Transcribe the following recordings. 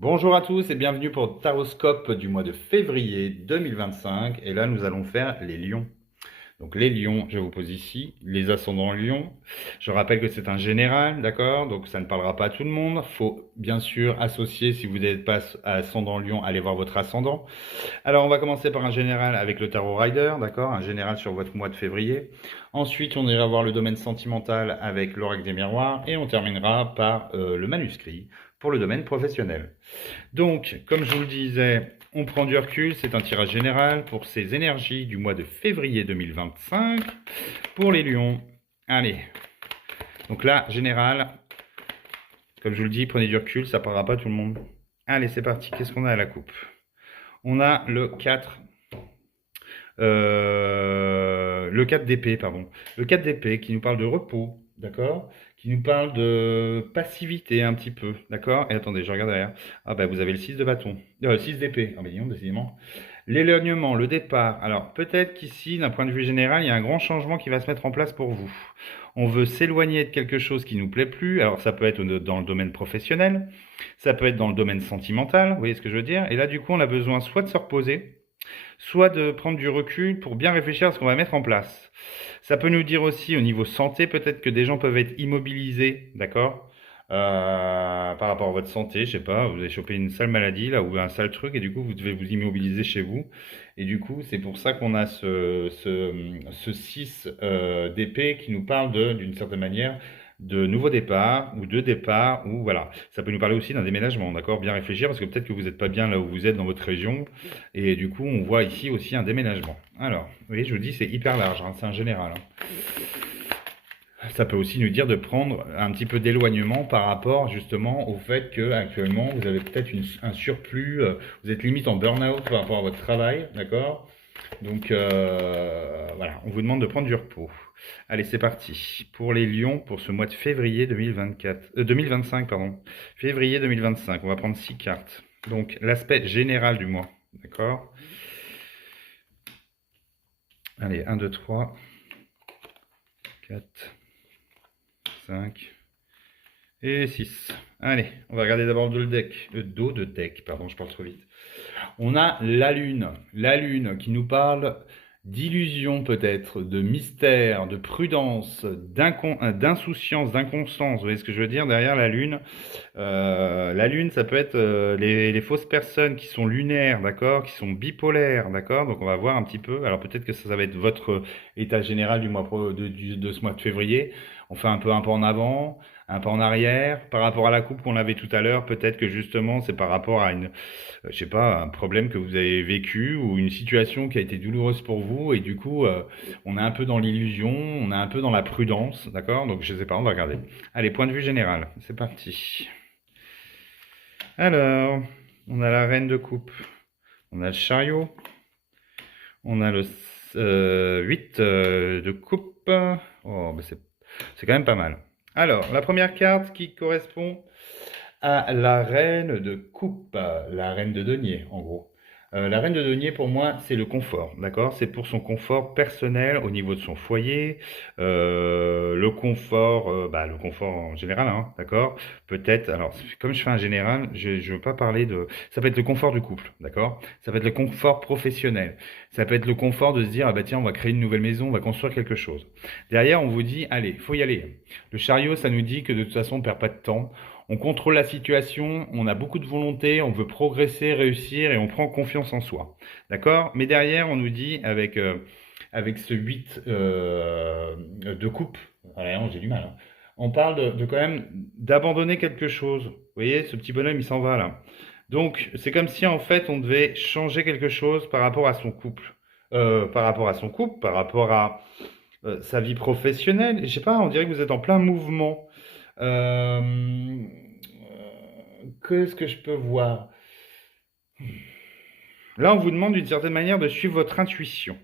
Bonjour à tous et bienvenue pour le Taroscope du mois de février 2025. Et là, nous allons faire les lions. Donc les lions, je vous pose ici, les ascendants lions. Je rappelle que c'est un général, d'accord? Donc ça ne parlera pas à tout le monde. Faut bien sûr associer, si vous n'êtes pas ascendant lion, allez voir votre ascendant. Alors on va commencer par un général avec le Tarot Rider, d'accord? Un général sur votre mois de février. Ensuite, on ira voir le domaine sentimental avec l'oracle des miroirs. Et on terminera par le manuscrit pour le domaine professionnel. Donc, comme je vous le disais, on prend du recul, c'est un tirage général pour ces énergies du mois de février 2025 pour les lions. Allez, donc là, général, comme je vous le dis, prenez du recul, ça ne parlera pas tout le monde. Allez, c'est parti, qu'est-ce qu'on a à la coupe? On a le 4, le 4 d'épée, pardon. Le 4 d'épée qui nous parle de repos, d'accord? Qui nous parle de passivité un petit peu, d'accord? Et attendez, je regarde derrière. Ah bah vous avez le 6 de bâton, 6 d'épée. Ah mais disons, décidément. L'éloignement, le départ. Alors peut-être qu'ici, d'un point de vue général, il y a un grand changement qui va se mettre en place pour vous. On veut s'éloigner de quelque chose qui nous plaît plus. Alors ça peut être dans le domaine professionnel, ça peut être dans le domaine sentimental, vous voyez ce que je veux dire? Et là, du coup, on a besoin soit de se reposer, soit de prendre du recul pour bien réfléchir à ce qu'on va mettre en place. Ça peut nous dire aussi au niveau santé, peut-être que des gens peuvent être immobilisés, d'accord? Par rapport à votre santé, je sais pas, vous avez chopé une sale maladie là ou un sale truc et du coup vous devez vous immobiliser chez vous. Et du coup, c'est pour ça qu'on a ce 6 d'épée qui nous parle d'une certaine manière de nouveau départ ou de départ ou voilà. Ça peut nous parler aussi d'un déménagement, d'accord? Bien réfléchir parce que peut-être que vous n'êtes pas bien là où vous êtes dans votre région et du coup on voit ici aussi un déménagement. Alors, vous voyez, je vous dis c'est hyper large, hein, c'est un général, hein. Ça peut aussi nous dire de prendre un petit peu d'éloignement par rapport justement au fait que actuellement vous avez peut-être un surplus, vous êtes limite en burn-out par rapport à votre travail, d'accord? Donc voilà, on vous demande de prendre du repos. Allez, c'est parti. Pour les lions, pour ce mois de février 2025, pardon. Février 2025, on va prendre 6 cartes. Donc l'aspect général du mois, d'accord? Allez, 1, 2, 3, 4, 5 et 6. Allez, on va regarder d'abord le deck, le dos de deck, pardon, je parle trop vite. On a la lune qui nous parle d'illusion peut-être, de mystère, de prudence, d'insouciance, d'inconstance. Vous voyez ce que je veux dire derrière la lune, ça peut être les fausses personnes qui sont lunaires, d'accord, qui sont bipolaires, d'accord. Donc on va voir un petit peu. Alors peut-être que ça va être votre état général du mois de ce mois de février. On fait un pas en avant, un pas en arrière. Par rapport à la coupe qu'on avait tout à l'heure, peut-être que justement c'est par rapport à je sais pas, un problème que vous avez vécu ou une situation qui a été douloureuse pour vous et du coup on est un peu dans l'illusion, on est un peu dans la prudence, d'accord. Donc je sais pas, on va regarder. Allez, point de vue général, c'est parti. Alors, on a la reine de coupe, on a le chariot, on a le 8 de coupe. Oh, bah c'est quand même pas mal. Alors, la première carte qui correspond à la reine de coupe, la reine de denier, en gros. La reine de denier, pour moi, c'est le confort, d'accord? C'est pour son confort personnel au niveau de son foyer, le confort en général, hein, d'accord? Peut-être, alors, comme je fais un général, je ne veux pas parler de... Ça peut être le confort du couple, d'accord? Ça peut être le confort professionnel. Ça peut être le confort de se dire, ah bah tiens, on va créer une nouvelle maison, on va construire quelque chose. Derrière, on vous dit, allez, faut y aller. Le chariot, ça nous dit que de toute façon, on ne perd pas de temps. On contrôle la situation, on a beaucoup de volonté, on veut progresser, réussir et on prend confiance en soi. D'accord? Mais derrière, on nous dit avec ce 8 de coupe, voilà, j'ai du mal, hein. On parle de quand même d'abandonner quelque chose. Vous voyez, ce petit bonhomme, il s'en va là. Donc, c'est comme si en fait, on devait changer quelque chose par rapport à son couple. Par rapport à son couple, par rapport à sa vie professionnelle. Je sais pas, on dirait que vous êtes en plein mouvement. Euh, Qu'est-ce que je peux voir? Là, on vous demande d'une certaine manière de suivre votre intuition.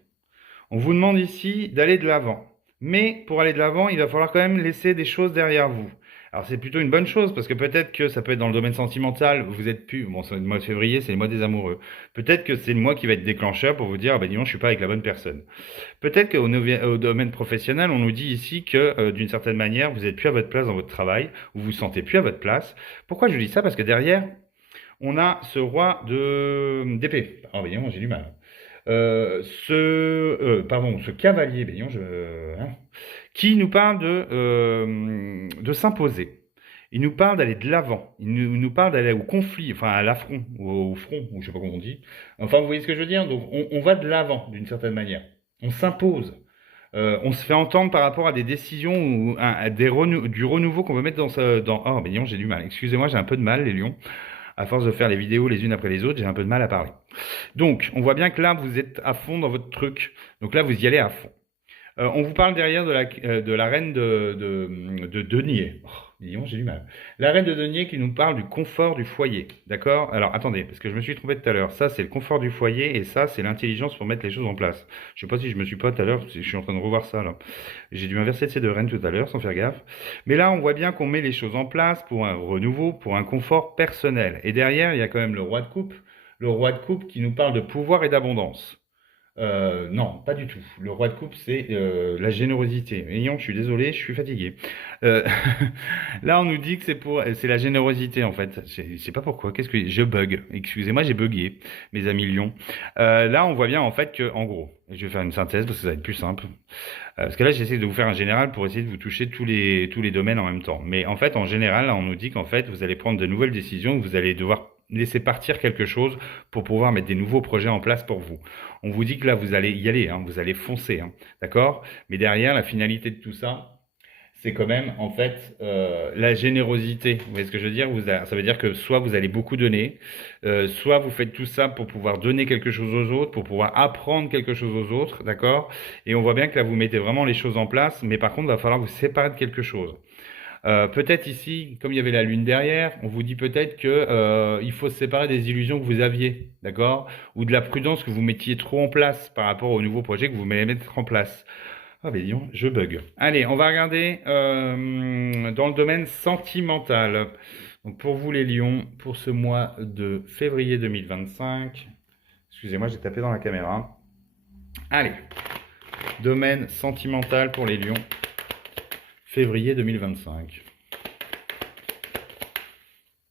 On vous demande ici d'aller de l'avant. Mais pour aller de l'avant, il va falloir quand même laisser des choses derrière vous. Alors c'est plutôt une bonne chose parce que peut-être que ça peut être dans le domaine sentimental, vous êtes plus, bon c'est le mois de février, c'est le mois des amoureux. Peut-être que c'est le mois qui va être déclencheur pour vous dire, ah ben dis donc, je suis pas avec la bonne personne. Peut-être au domaine professionnel, on nous dit ici que d'une certaine manière, vous êtes plus à votre place dans votre travail, ou vous vous sentez plus à votre place. Pourquoi je dis ça? Parce que derrière, on a ce roi d'épée. Oh, ben non, j'ai du mal. Pardon, ce cavalier, ben non, hein, qui nous parle de s'imposer. Il nous parle d'aller de l'avant. Il nous parle d'aller au conflit, enfin à l'affront, au front, ou je sais pas comment on dit. Enfin, vous voyez ce que je veux dire? Donc, on va de l'avant, d'une certaine manière. On s'impose. On se fait entendre par rapport à des décisions ou du renouveau qu'on veut mettre dans... Oh, mais non, j'ai du mal. Excusez-moi, j'ai un peu de mal, les lions. À force de faire les vidéos les unes après les autres, j'ai un peu de mal à parler. Donc, on voit bien que là, vous êtes à fond dans votre truc. Donc là, vous y allez à fond. On vous parle derrière de la reine de denier. Oh, dis donc, j'ai du mal. La reine de denier qui nous parle du confort du foyer. D'accord? Alors, attendez, parce que je me suis trompé tout à l'heure. Ça, c'est le confort du foyer et ça, c'est l'intelligence pour mettre les choses en place. Je sais pas si je me suis pas tout à l'heure, je suis en train de revoir ça là. J'ai dû inverser ces deux reines tout à l'heure sans faire gaffe. Mais là, on voit bien qu'on met les choses en place pour un renouveau, pour un confort personnel. Et derrière, il y a quand même le roi de coupe. Le roi de coupe qui nous parle de pouvoir et d'abondance. Non, pas du tout. Le roi de coupe, c'est la générosité. Ayant, je suis désolé, je suis fatigué. Euh, là, on nous dit que c'est la générosité en fait. Je sais pas pourquoi. Qu'est-ce que je bug? Excusez-moi, j'ai bugué, mes amis lions. Là, on voit bien en fait que, en gros, je vais faire une synthèse parce que ça va être plus simple. Parce que là, j'essaie de vous faire un général pour essayer de vous toucher tous les domaines en même temps. Mais en fait, en général, là, on nous dit qu'en fait, vous allez prendre de nouvelles décisions, que vous allez devoir laisser partir quelque chose pour pouvoir mettre des nouveaux projets en place pour vous. On vous dit que là, vous allez y aller, hein, vous allez foncer, hein, d'accord? Mais derrière, la finalité de tout ça, c'est quand même, en fait, la générosité. Vous voyez ce que je veux dire? Ça veut dire que soit vous allez beaucoup donner, soit vous faites tout ça pour pouvoir donner quelque chose aux autres, pour pouvoir apprendre quelque chose aux autres, d'accord? Et on voit bien que là, vous mettez vraiment les choses en place, mais par contre, il va falloir vous séparer de quelque chose. Peut-être ici, comme il y avait la lune derrière, on vous dit peut-être que il faut se séparer des illusions que vous aviez, d'accord? Ou de la prudence que vous mettiez trop en place par rapport aux nouveaux projets que vous allez mettre en place. Ah ben disons, je bug. Allez, on va regarder dans le domaine sentimental. Donc pour vous les lions, pour ce mois de février 2025, excusez-moi, j'ai tapé dans la caméra. Allez, domaine sentimental pour les lions, février 2025.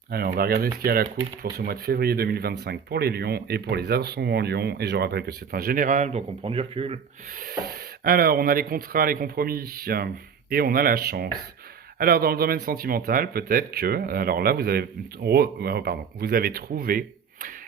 Alors, on va regarder ce qu'il y a à la coupe pour ce mois de février 2025 pour les lions et pour les ascendants lions. Et je rappelle que c'est un général, donc on prend du recul. Alors, on a les contrats, les compromis et on a la chance. Alors, dans le domaine sentimental, peut-être que, alors là, vous avez trouvé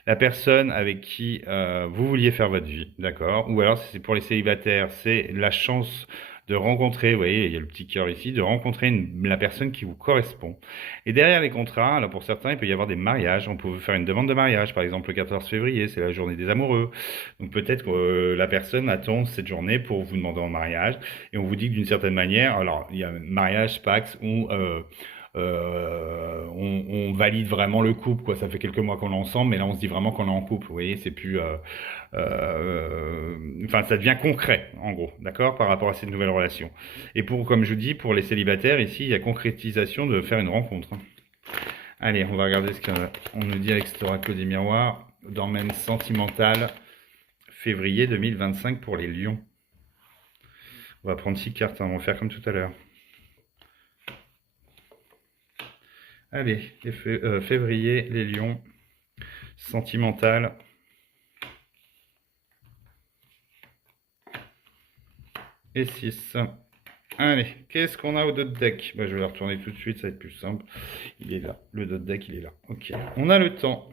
la personne avec qui vous vouliez faire votre vie, d'accord? Ou alors, si c'est pour les célibataires, c'est la chance de rencontrer, vous voyez, il y a le petit cœur ici, de rencontrer la personne qui vous correspond. Et derrière les contrats, alors pour certains, il peut y avoir des mariages. On peut faire une demande de mariage, par exemple le 14 février, c'est la journée des amoureux. Donc peut-être que la personne attend cette journée pour vous demander en mariage. Et on vous dit que d'une certaine manière, alors il y a mariage, Pax ou on valide vraiment le couple, quoi. Ça fait quelques mois qu'on est ensemble, mais là on se dit vraiment qu'on est en couple. Vous voyez, c'est plus, enfin, ça devient concret, en gros, d'accord, par rapport à cette nouvelle relation. Et comme je dis, pour les célibataires, ici, il y a concrétisation de faire une rencontre, hein. Allez, on va regarder ce qu'on nous dit avec cet oracle des miroirs, domaine sentimental, février 2025 pour les lions. On va prendre 6 cartes, hein, on va faire comme tout à l'heure. Allez, février, les lions, sentimental. Et 6. Allez, qu'est-ce qu'on a au dos de deck? Je vais la retourner tout de suite, ça va être plus simple. Il est là, le dos de deck, il est là. Ok, on a le temps.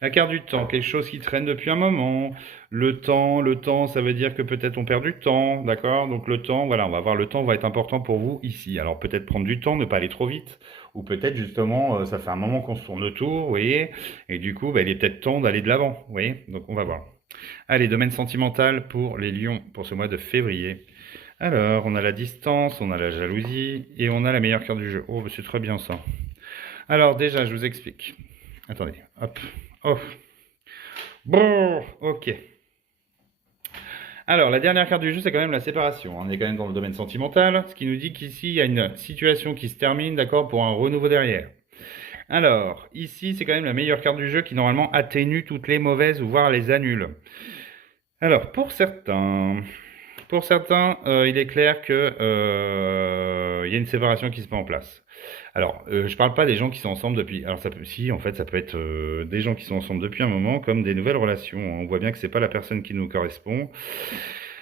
La carte du temps, quelque chose qui traîne depuis un moment. Le temps, ça veut dire que peut-être on perd du temps, d'accord? Donc le temps, voilà, on va voir le temps va être important pour vous ici. Alors peut-être prendre du temps, ne pas aller trop vite. Ou peut-être justement, ça fait un moment qu'on se tourne autour, vous voyez? Et du coup, il est peut-être temps d'aller de l'avant, vous voyez? Donc on va voir. Allez, domaine sentimental pour les lions pour ce mois de février. Alors, on a la distance, on a la jalousie et on a la meilleure carte du jeu. Oh, c'est très bien ça. Alors déjà, je vous explique. Attendez, hop, oh. Bon, ok. Alors, la dernière carte du jeu, c'est quand même la séparation. On est quand même dans le domaine sentimental, ce qui nous dit qu'ici, il y a une situation qui se termine, d'accord, pour un renouveau derrière. Alors, ici, c'est quand même la meilleure carte du jeu qui, normalement, atténue toutes les mauvaises ou voire les annule. Alors, pour certains, Pour certains, il est clair que il y a une séparation qui se met en place. Alors, je parle pas des gens qui sont ensemble depuis. Alors ça peut, si, en fait, ça peut être des gens qui sont ensemble depuis un moment, comme des nouvelles relations. On voit bien que c'est pas la personne qui nous correspond.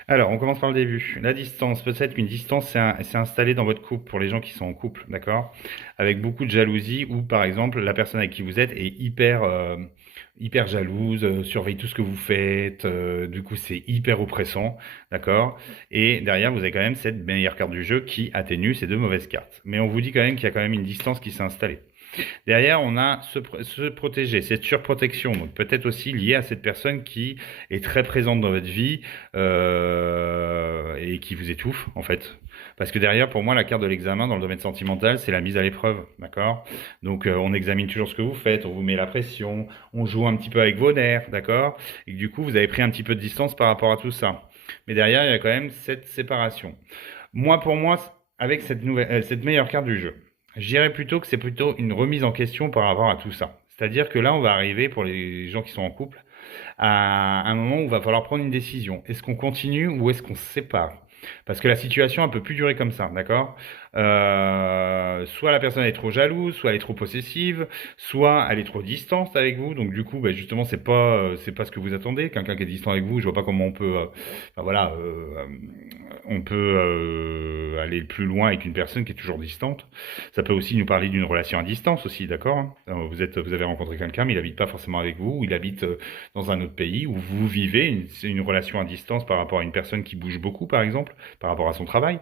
Alors, on commence par le début. La distance, peut-être qu'une distance s'est installée dans votre couple pour les gens qui sont en couple, d'accord? Avec beaucoup de jalousie, ou par exemple, la personne avec qui vous êtes est hyper jalouse, surveille tout ce que vous faites, du coup, c'est hyper oppressant, d'accord? Et derrière, vous avez quand même cette meilleure carte du jeu qui atténue ces deux mauvaises cartes. Mais on vous dit quand même qu'il y a quand même une distance qui s'est installée. Derrière, on a se protéger, cette surprotection, donc peut-être aussi liée à cette personne qui est très présente dans votre vie et qui vous étouffe, en fait. Parce que derrière, pour moi, la carte de l'examen dans le domaine sentimental, c'est la mise à l'épreuve, d'accord? Donc, on examine toujours ce que vous faites, on vous met la pression, on joue un petit peu avec vos nerfs, d'accord? Et du coup, vous avez pris un petit peu de distance par rapport à tout ça. Mais derrière, il y a quand même cette séparation. Moi, pour moi, avec cette meilleure carte du jeu, je dirais plutôt que c'est plutôt une remise en question par rapport à tout ça. C'est-à-dire que là, on va arriver, pour les gens qui sont en couple, à un moment où il va falloir prendre une décision. Est-ce qu'on continue ou est-ce qu'on se sépare? Parce que la situation ne peut plus durer comme ça, d'accord? Soit la personne est trop jalouse, soit elle est trop possessive, soit elle est trop distante avec vous. Donc du coup, bah, justement, c'est pas ce que vous attendez. Quelqu'un qui est distant avec vous, je vois pas comment on peut, enfin, voilà, on peut aller plus loin avec une personne qui est toujours distante. Ça peut aussi nous parler d'une relation à distance aussi, d'accord? Hein. Vous avez rencontré quelqu'un, mais il habite pas forcément avec vous, ou il habite dans un autre pays, où vous vivez c'est une relation à distance par rapport à une personne qui bouge beaucoup, par exemple, par rapport à son travail.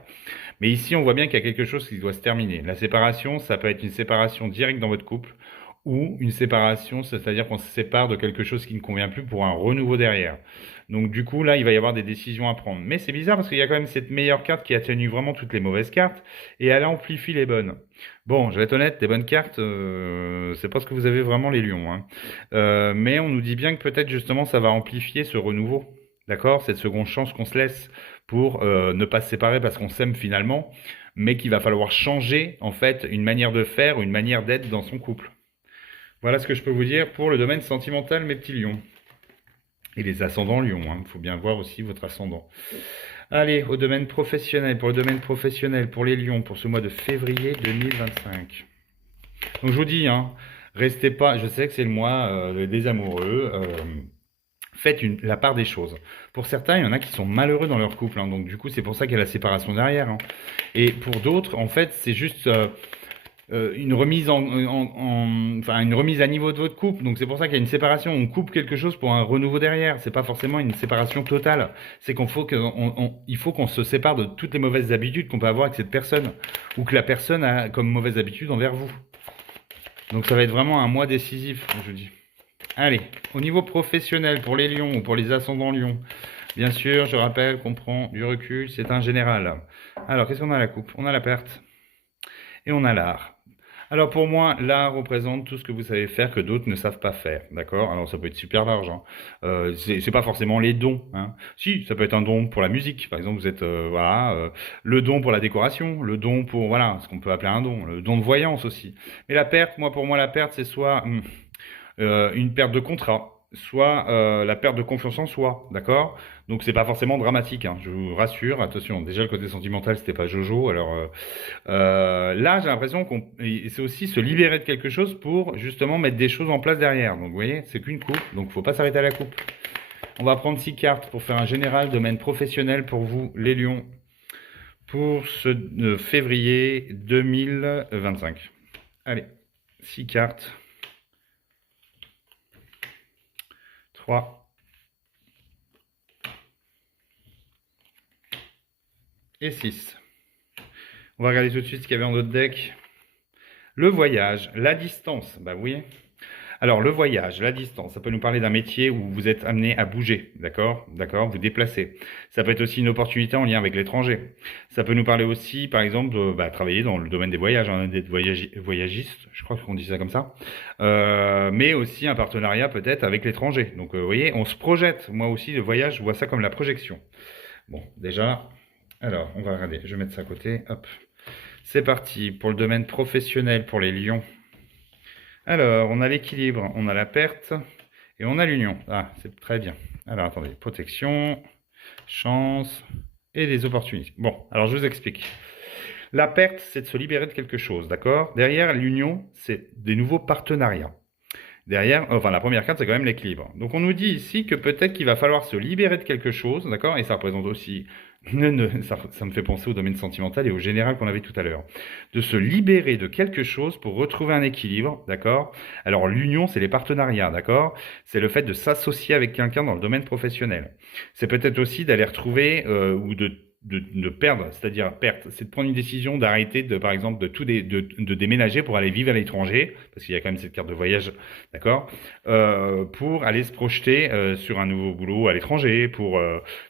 Mais ici, on voit bien qu'il y a quelque chose qui doit se terminer. La séparation, ça peut être une séparation directe dans votre couple, ou une séparation, c'est-à-dire qu'on se sépare de quelque chose qui ne convient plus pour un renouveau derrière. Donc du coup, là, il va y avoir des décisions à prendre. Mais c'est bizarre parce qu'il y a quand même cette meilleure carte qui atténue vraiment toutes les mauvaises cartes et elle amplifie les bonnes. Bon, je vais être honnête, les bonnes cartes, c'est pas ce que vous avez vraiment les lions, hein. Mais on nous dit bien que peut-être justement ça va amplifier ce renouveau. D'accord? Cette seconde chance qu'on se laisse pour ne pas se séparer parce qu'on s'aime finalement, mais qu'il va falloir changer en fait une manière de faire, une manière d'être dans son couple. Voilà ce que je peux vous dire pour le domaine sentimental, mes petits lions. Et les ascendants lions, hein. Il faut bien voir aussi votre ascendant. Allez, au domaine professionnel, pour le domaine professionnel, pour les lions, pour ce mois de février 2025. Donc je vous dis, hein, restez pas, je sais que c'est le mois des amoureux, faites la part des choses. Pour certains, il y en a qui sont malheureux dans leur couple, hein, donc du coup c'est pour ça qu'il y a la séparation derrière, hein. Et pour d'autres, en fait, c'est juste une remise enfin une remise à niveau de votre couple. Donc c'est pour ça qu'il y a une séparation. On coupe quelque chose pour un renouveau derrière. C'est pas forcément une séparation totale. C'est il faut qu'on se sépare de toutes les mauvaises habitudes qu'on peut avoir avec cette personne ou que la personne a comme mauvaise habitude envers vous. Donc ça va être vraiment un mois décisif, je dis. Allez, au niveau professionnel pour les lions ou pour les ascendants lions. Bien sûr, je rappelle qu'on prend du recul, c'est un général. Alors, qu'est-ce qu'on a à la coupe? On a la perte et on a l'art. Alors pour moi, l'art représente tout ce que vous savez faire que d'autres ne savent pas faire, d'accord? Alors ça peut être super large, hein. C'est pas forcément les dons, hein. Si, ça peut être un don pour la musique, par exemple, vous êtes, voilà, le don pour la décoration, le don pour, voilà, ce qu'on peut appeler un don, le don de voyance aussi. Mais la perte, pour moi, la perte, c'est soit une perte de contrat, soit la perte de confiance en soi, d'accord? Donc c'est pas forcément dramatique, hein, je vous rassure. Attention, déjà le côté sentimental, c'était pas Jojo. Alors là, j'ai l'impression c'est aussi se libérer de quelque chose pour justement mettre des choses en place derrière. Donc vous voyez, c'est qu'une coupe, donc faut pas s'arrêter à la coupe. On va prendre 6 cartes pour faire un général domaine professionnel pour vous, les lions, pour ce février 2025. Allez, 6 cartes. 3 et 6. On va regarder tout de suite ce qu'il y avait en d'autres decks. Le voyage, la distance, bah oui. Alors le voyage, la distance, ça peut nous parler d'un métier où vous êtes amené à bouger, d'accord? D'accord, vous déplacer. Ça peut être aussi une opportunité en lien avec l'étranger. Ça peut nous parler aussi, par exemple, de travailler dans le domaine des voyages, hein, d'être voyagiste, je crois qu'on dit ça comme ça. Mais aussi un partenariat peut-être avec l'étranger. Donc vous voyez, on se projette. Moi aussi, le voyage, je vois ça comme la projection. Bon, déjà, alors on va regarder, je vais mettre ça à côté, hop. C'est parti pour le domaine professionnel pour les lions. Alors, on a l'équilibre, on a la perte et on a l'union. Ah, c'est très bien. Alors, attendez, protection, chance, et des opportunistes. Bon, alors je vous explique. La perte, c'est de se libérer de quelque chose, d'accord? Derrière l'union, c'est des nouveaux partenariats. Derrière, enfin, la première carte, c'est quand même l'équilibre. Donc, on nous dit ici que peut-être qu'il va falloir se libérer de quelque chose, d'accord? Et ça représente aussi, ça me fait penser au domaine sentimental et au général qu'on avait tout à l'heure. De se libérer de quelque chose pour retrouver un équilibre, d'accord? Alors, l'union, c'est les partenariats, d'accord? C'est le fait de s'associer avec quelqu'un dans le domaine professionnel. C'est peut-être aussi d'aller retrouver ou de perdre, c'est-à-dire perte, c'est de prendre une décision d'arrêter, par exemple, de déménager pour aller vivre à l'étranger, parce qu'il y a quand même cette carte de voyage, d'accord, pour aller se projeter sur un nouveau boulot à l'étranger, pour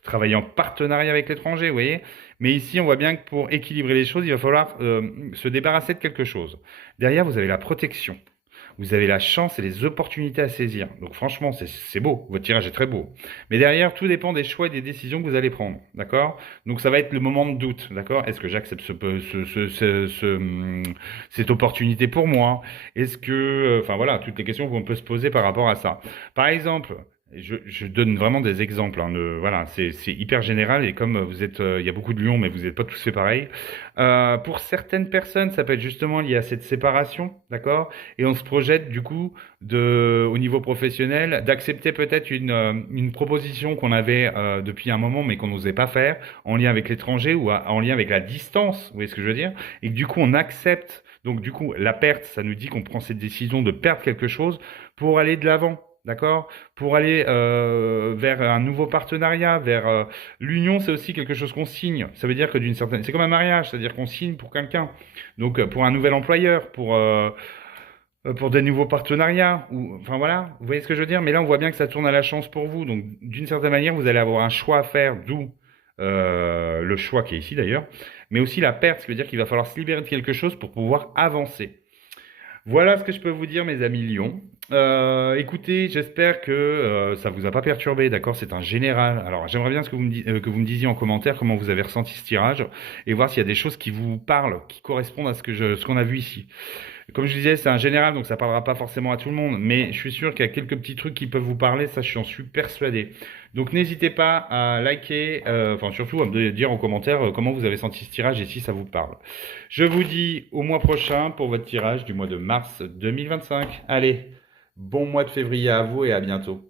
travailler en partenariat avec l'étranger, vous voyez. Mais ici, on voit bien que pour équilibrer les choses, il va falloir se débarrasser de quelque chose. Derrière, vous avez la protection. Vous avez la chance et les opportunités à saisir. Donc franchement, c'est beau. Votre tirage est très beau. Mais derrière, tout dépend des choix et des décisions que vous allez prendre. D'accord? Donc ça va être le moment de doute. D'accord? Est-ce que j'accepte cette opportunité pour moi? Est-ce que... Enfin voilà, toutes les questions qu'on peut se poser par rapport à ça. Par exemple, je donne vraiment des exemples. Hein, voilà, c'est hyper général et comme vous êtes, il y a beaucoup de lions, mais vous n'êtes pas tous fait pareil. Pour certaines personnes, ça peut être justement lié à cette séparation, d'accord? Et on se projette du coup au niveau professionnel d'accepter peut-être une proposition qu'on avait depuis un moment, mais qu'on n'osait pas faire, en lien avec l'étranger ou en lien avec la distance. Vous voyez ce que je veux dire? Et que du coup on accepte. Donc du coup, la perte, ça nous dit qu'on prend cette décision de perdre quelque chose pour aller de l'avant. D'accord? Pour aller vers un nouveau partenariat, vers l'union, c'est aussi quelque chose qu'on signe. Ça veut dire que c'est comme un mariage, c'est-à-dire qu'on signe pour quelqu'un. Donc pour un nouvel employeur, pour des nouveaux partenariats, ou enfin voilà, vous voyez ce que je veux dire? Mais là, on voit bien que ça tourne à la chance pour vous. Donc d'une certaine manière, vous allez avoir un choix à faire, d'où le choix qui est ici d'ailleurs, mais aussi la perte, ce qui veut dire qu'il va falloir se libérer de quelque chose pour pouvoir avancer. Voilà ce que je peux vous dire, mes amis Lyon. Écoutez, j'espère que ça vous a pas perturbé, d'accord? C'est un général. Alors, j'aimerais bien que vous me disiez en commentaire comment vous avez ressenti ce tirage et voir s'il y a des choses qui vous parlent, qui correspondent à ce qu'on a vu ici. Comme je disais, c'est un général, donc ça parlera pas forcément à tout le monde, mais je suis sûr qu'il y a quelques petits trucs qui peuvent vous parler, ça, j'en suis persuadé. Donc, n'hésitez pas à liker, enfin surtout à me dire en commentaire comment vous avez senti ce tirage et si ça vous parle. Je vous dis au mois prochain pour votre tirage du mois de mars 2025. Allez, bon mois de février à vous et à bientôt.